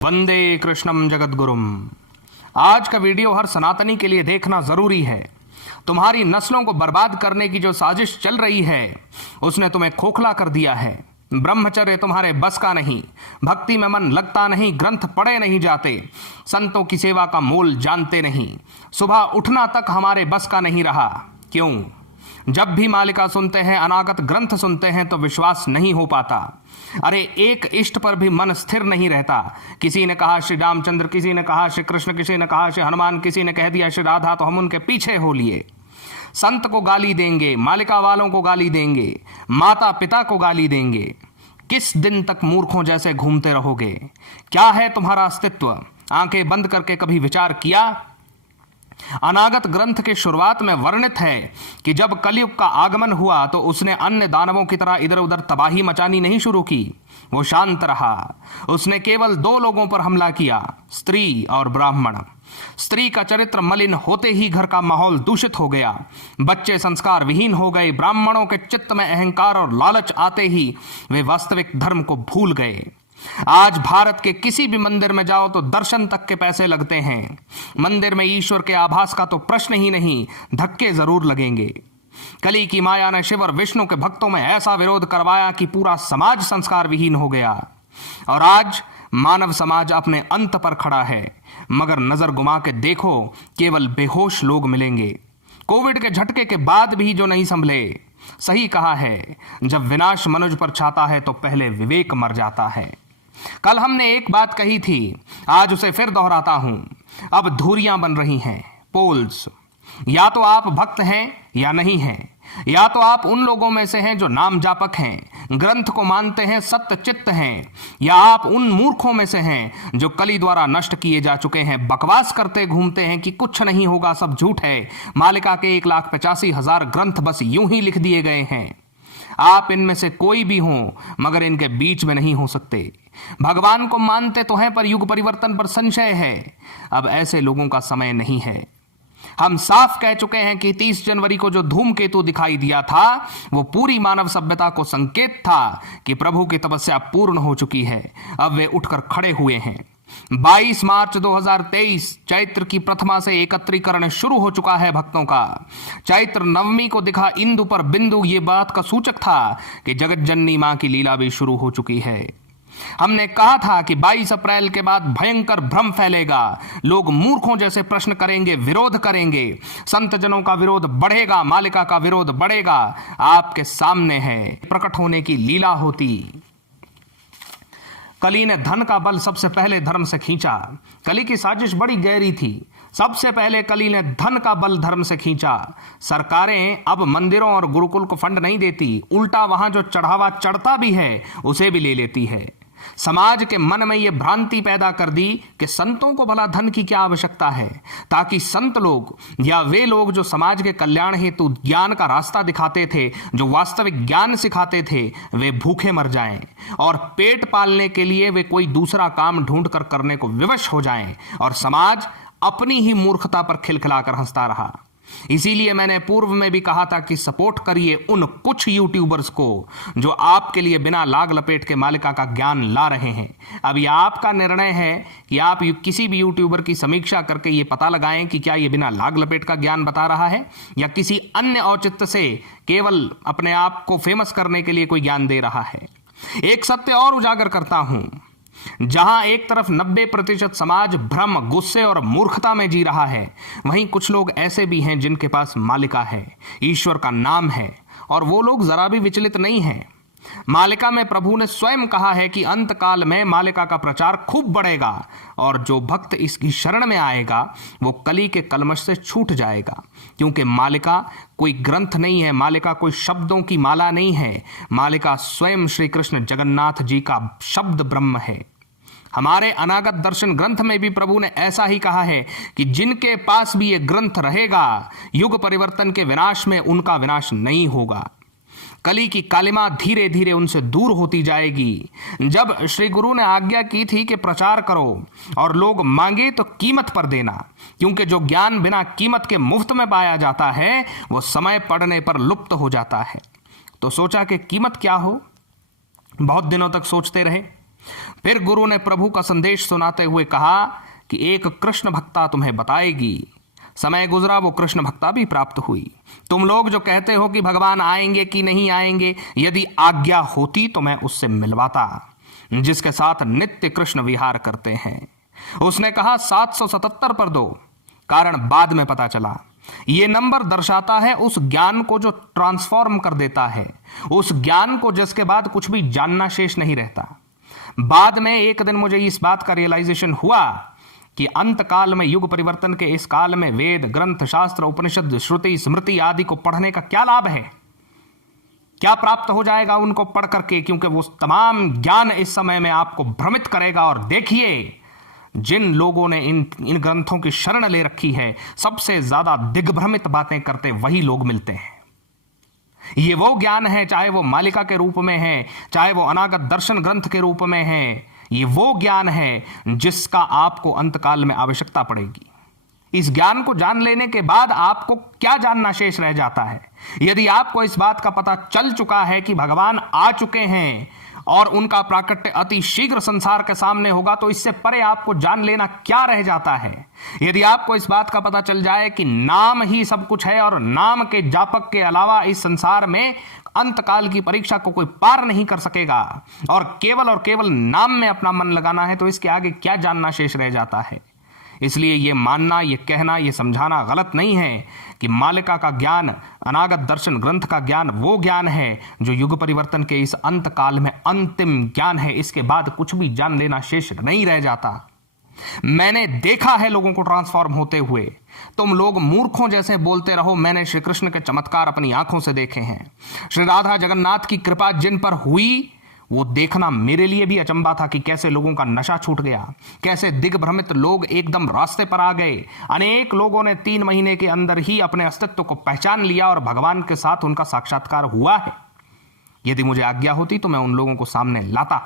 वंदे कृष्णम जगद्गुरुम। आज का वीडियो हर सनातनी के लिए देखना जरूरी है। तुम्हारी नस्लों को बर्बाद करने की जो साजिश चल रही है उसने तुम्हें खोखला कर दिया है। ब्रह्मचर्य तुम्हारे बस का नहीं, भक्ति में मन लगता नहीं, ग्रंथ पढ़े नहीं जाते, संतों की सेवा का मोल जानते नहीं, सुबह उठना तक हमारे बस का नहीं रहा। क्यों? जब भी मालिका सुनते हैं, अनागत ग्रंथ सुनते हैं तो विश्वास नहीं हो पाता। अरे एक इष्ट पर भी मन स्थिर नहीं रहता। किसी ने कहा श्री रामचंद्र, किसी ने कहा श्री कृष्ण, किसी ने कहा श्री हनुमान, किसी ने कह दिया श्री राधा, तो हम उनके पीछे हो लिए। संत को गाली देंगे, मालिका वालों को गाली देंगे, माता पिता को गाली देंगे। किस दिन तक मूर्खों जैसे घूमते रहोगे? क्या है तुम्हारा अस्तित्व? आंखें बंद करके कभी विचार किया? अनागत ग्रंथ के शुरुआत में वर्णित है कि जब कलयुग का आगमन हुआ तो उसने अन्य दानवों की तरह इधर उधर तबाही मचानी नहीं शुरू की। वो शांत रहा। उसने केवल दो लोगों पर हमला किया, स्त्री और ब्राह्मण। स्त्री का चरित्र मलिन होते ही घर का माहौल दूषित हो गया, बच्चे संस्कार विहीन हो गए। ब्राह्मणों के चित्त में अहंकार और लालच आते ही वे वास्तविक धर्म को भूल गए। आज भारत के किसी भी मंदिर में जाओ तो दर्शन तक के पैसे लगते हैं। मंदिर में ईश्वर के आभास का तो प्रश्न ही नहीं, धक्के जरूर लगेंगे। कली की माया ने शिव और विष्णु के भक्तों में ऐसा विरोध करवाया कि पूरा समाज संस्कार विहीन हो गया। और आज मानव समाज अपने अंत पर खड़ा है। मगर नजर घुमा के देखो, केवल बेहोश लोग मिलेंगे। कोविड के झटके के बाद भी जो नहीं संभले। सही कहा है, जब विनाश मनुष्य पर छाता है तो पहले विवेक मर जाता है। कल हमने एक बात कही थी, आज उसे फिर दोहराता हूं। अब धुरियां बन रही हैं, पोल्स। या तो आप भक्त हैं या नहीं हैं, या तो आप उन लोगों में से हैं जो नाम जापक हैं, ग्रंथ को मानते हैं, सत्य चित्त हैं, या आप उन मूर्खों में से हैं जो कली द्वारा नष्ट किए जा चुके हैं। बकवास करते घूमते हैं कि कुछ नहीं होगा, सब झूठ है। मालिका के 1,85,000 ग्रंथ बस यूं ही लिख दिए गए हैं। आप इनमें से कोई भी हो, मगर इनके बीच में नहीं हो सकते। भगवान को मानते तो हैं पर युग परिवर्तन पर संशय है। अब ऐसे लोगों का समय नहीं है। हम साफ कह चुके हैं कि 30 जनवरी को जो धूमकेतु दिखाई दिया था वो पूरी मानव सभ्यता को संकेत था कि प्रभु की तपस्या पूर्ण हो चुकी है। अब वे उठकर खड़े हुए हैं। 22 मार्च 2023 चैत्र की प्रथमा से एकत्रीकरण शुरू हो चुका है भक्तों का। चैत्र नवमी को दिखा इंदु पर बिंदु, ये बात का सूचक था कि जगत जननी मां की लीला भी शुरू हो चुकी है। हमने कहा था कि 22 अप्रैल के बाद भयंकर भ्रम फैलेगा। लोग मूर्खों जैसे प्रश्न करेंगे, विरोध करेंगे, संत जनों का विरोध बढ़ेगा, मालिका का विरोध बढ़ेगा। आपके सामने है प्रकट होने की लीला होती। कली ने धन का बल सबसे पहले धर्म से खींचा। कली की साजिश बड़ी गहरी थी। सबसे पहले कली ने धन का बल धर्म से खींचा। सरकारें अब मंदिरों और गुरुकुल को फंड नहीं देती, उल्टा वहां जो चढ़ावा चढ़ता भी है उसे भी ले लेती है। समाज के मन में यह भ्रांति पैदा कर दी कि संतों को भला धन की क्या आवश्यकता है, ताकि संत लोग या वे लोग जो समाज के कल्याण हेतु ज्ञान का रास्ता दिखाते थे, जो वास्तविक ज्ञान सिखाते थे, वे भूखे मर जाएं और पेट पालने के लिए वे कोई दूसरा काम ढूंढ कर करने को विवश हो जाएं। और समाज अपनी ही मूर्खता पर खिलखिलाकर हंसता रहा। इसीलिए मैंने पूर्व में भी कहा था कि सपोर्ट करिए उन कुछ यूट्यूबर्स को जो आपके लिए बिना लाग लपेट के मालिका का ज्ञान ला रहे हैं। अब यह आपका निर्णय है कि आप किसी भी यूट्यूबर की समीक्षा करके ये पता लगाएं कि क्या ये बिना लाग लपेट का ज्ञान बता रहा है या किसी अन्य औचित्य से केवल अपने आप को फेमस करने के लिए कोई ज्ञान दे रहा है। एक सत्य और उजागर करता हूं, जहां एक तरफ 90% समाज भ्रम, गुस्से और मूर्खता में जी रहा है, वहीं कुछ लोग ऐसे भी हैं जिनके पास मालिका है, ईश्वर का नाम है, और वो लोग जरा भी विचलित नहीं हैं। मालिका में प्रभु ने स्वयं कहा है कि अंत काल में मालिका का प्रचार खूब बढ़ेगा और जो भक्त इसकी शरण में आएगा वो कली के कलमश से छूट जाएगा। क्योंकि मालिका कोई ग्रंथ नहीं है, मालिका कोई शब्दों की माला नहीं है, मालिका स्वयं श्री कृष्ण जगन्नाथ जी का शब्द ब्रह्म है। हमारे अनागत दर्शन ग्रंथ में भी प्रभु ने ऐसा ही कहा है कि जिनके पास भी ये ग्रंथ रहेगा, युग परिवर्तन के विनाश में उनका विनाश नहीं होगा। कली की कालिमा धीरे धीरे उनसे दूर होती जाएगी। जब श्री गुरु ने आज्ञा की थी कि प्रचार करो और लोग मांगे तो कीमत पर देना, क्योंकि जो ज्ञान बिना कीमत के मुफ्त में पाया जाता है वो समय पड़ने पर लुप्त हो जाता है। तो सोचा कि कीमत क्या हो। बहुत दिनों तक सोचते रहे। फिर गुरु ने प्रभु का संदेश सुनाते हुए कहा कि एक कृष्ण भक्ता तुम्हें बताएगी। समय गुजरा, वो कृष्ण भक्ता भी प्राप्त हुई। तुम लोग जो कहते हो कि भगवान आएंगे कि नहीं आएंगे, यदि आज्ञा होती तो मैं उससे मिलवाता, जिसके साथ नित्य कृष्ण विहार करते हैं। उसने कहा 777 पर दो, कारण बाद में पता चला। ये नंबर दर्शाता है उस ज्ञान को जो ट्रांसफॉर्म कर देता है, उस ज्ञान को जिसके बाद कुछ भी जानना शेष नहीं रहता। बाद में एक दिन मुझे इस बात का रियलाइजेशन हुआ कि अंत काल में, युग परिवर्तन के इस काल में, वेद, ग्रंथ, शास्त्र, उपनिषद, श्रुति, स्मृति आदि को पढ़ने का क्या लाभ है, क्या प्राप्त हो जाएगा उनको पढ़ करके, क्योंकि वो तमाम ज्ञान इस समय में आपको भ्रमित करेगा। और देखिए, जिन लोगों ने इन ग्रंथों की शरण ले रखी है, सबसे ज्यादा दिग्भ्रमित बातें करते वही लोग मिलते हैं। ये वो ज्ञान है, चाहे वो मालिका के रूप में है, चाहे वो अनागत दर्शन ग्रंथ के रूप में है, ये वो ज्ञान है जिसका आपको अंतकाल में आवश्यकता पड़ेगी। इस ज्ञान को जान लेने के बाद आपको क्या जानना शेष रह जाता है? यदि आपको इस बात का पता चल चुका है कि भगवान आ चुके हैं और उनका प्राकट्य अति शीघ्र संसार के सामने होगा, तो इससे परे आपको जान लेना क्या रह जाता है? यदि आपको इस बात का पता चल जाए कि नाम ही सब कुछ है और नाम के जापक के अलावा इस संसार में अंतकाल की परीक्षा को कोई पार नहीं कर सकेगा और केवल नाम में अपना मन लगाना है, तो इसके आगे क्या जानना शेष रह जाता है? इसलिए ये मानना, ये कहना, ये समझाना गलत नहीं है कि मालिका का ज्ञान, अनागत दर्शन ग्रंथ का ज्ञान वो ज्ञान है जो युग परिवर्तन के इस अंत काल में अंतिम ज्ञान है। इसके बाद कुछ भी जान लेना शेष नहीं रह जाता। मैंने देखा है लोगों को ट्रांसफॉर्म होते हुए। तुम लोग मूर्खों जैसे बोलते रहो, मैंने श्री कृष्ण के चमत्कार अपनी आंखों से देखे हैं। श्री राधा जगन्नाथ की कृपा जिन पर हुई, वो देखना मेरे लिए भी अचंबा था कि कैसे लोगों का नशा छूट गया, कैसे दिग्भ्रमित लोग एकदम रास्ते पर आ गए। अनेक लोगों ने 3 महीने के अंदर ही अपने अस्तित्व को पहचान लिया और भगवान के साथ उनका साक्षात्कार हुआ है। यदि मुझे आज्ञा होती तो मैं उन लोगों को सामने लाता,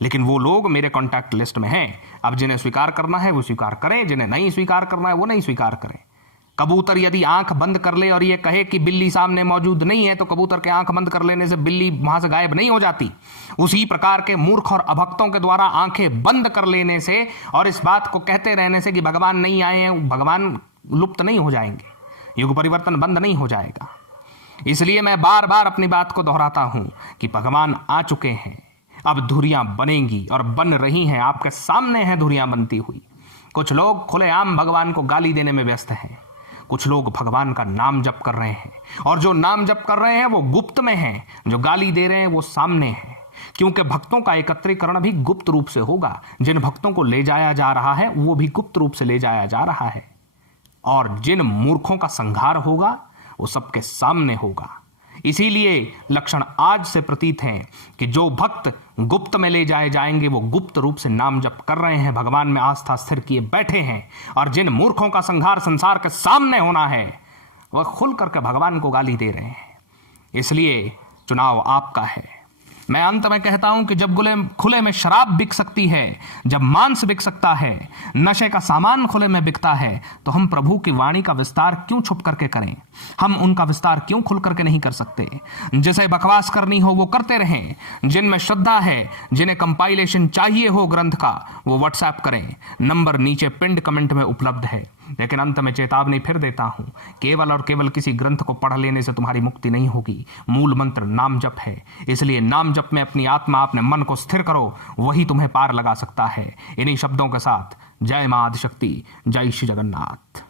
लेकिन वो लोग मेरे कॉन्टैक्ट लिस्ट में हैं। अब जिन्हें स्वीकार करना है वो स्वीकार करें, जिन्हें नहीं स्वीकार करना है वो नहीं स्वीकार करें। कबूतर यदि आंख बंद कर ले और ये कहे कि बिल्ली सामने मौजूद नहीं है, तो कबूतर के आंख बंद कर लेने से बिल्ली वहां से गायब नहीं हो जाती। उसी प्रकार के मूर्ख और अभक्तों के द्वारा आंखें बंद कर लेने से और इस बात को कहते रहने से कि भगवान नहीं आए हैं, भगवान लुप्त नहीं हो जाएंगे, युग परिवर्तन बंद नहीं हो जाएगा। इसलिए मैं बार बार अपनी बात को दोहराता हूं कि भगवान आ चुके हैं, अब धुरियां बनेंगी और बन रही हैं, आपके सामने है धुरियां बनती हुई। कुछ लोग खुलेआम भगवान को गाली देने में व्यस्त हैं, कुछ लोग भगवान का नाम जप कर रहे हैं, और जो नाम जप कर रहे हैं वो गुप्त में हैं, जो गाली दे रहे हैं वो सामने हैं। क्योंकि भक्तों का एकत्रीकरण भी गुप्त रूप से होगा। जिन भक्तों को ले जाया जा रहा है वो भी गुप्त रूप से ले जाया जा रहा है, और जिन मूर्खों का संहार होगा वो सबके सामने होगा। इसीलिए लक्षण आज से प्रतीत हैं कि जो भक्त गुप्त में ले जाए जाएंगे वो गुप्त रूप से नाम जप कर रहे हैं, भगवान में आस्था स्थिर किए बैठे हैं, और जिन मूर्खों का संहार संसार के सामने होना है वह खुल करके भगवान को गाली दे रहे हैं। इसलिए चुनाव आपका है। मैं अंत में कहता हूं कि जब खुले में शराब बिक सकती है, जब मांस बिक सकता है, नशे का सामान खुले में बिकता है, तो हम प्रभु की वाणी का विस्तार क्यों छुप करके करें? हम उनका विस्तार क्यों खुल करके नहीं कर सकते? जिसे बकवास करनी हो वो करते रहें। जिनमें श्रद्धा है, जिन्हें कंपाइलेशन चाहिए हो ग्रंथ का, वो व्हाट्सएप करें, नंबर नीचे पिंड कमेंट में उपलब्ध है। लेकिन अंत में चेतावनी फिर देता हूं, केवल और केवल किसी ग्रंथ को पढ़ लेने से तुम्हारी मुक्ति नहीं होगी। मूल मंत्र नाम जप है, इसलिए नाम जप में अपनी आत्मा, अपने मन को स्थिर करो, वही तुम्हें पार लगा सकता है। इन्हीं शब्दों के साथ जय मां आदिशक्ति, जय श्री जगन्नाथ।